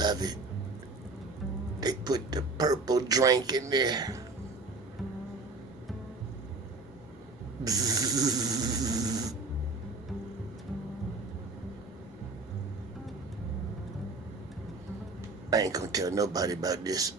love it. They put the purple drink in there. Bzzz. I ain't gonna tell nobody about this.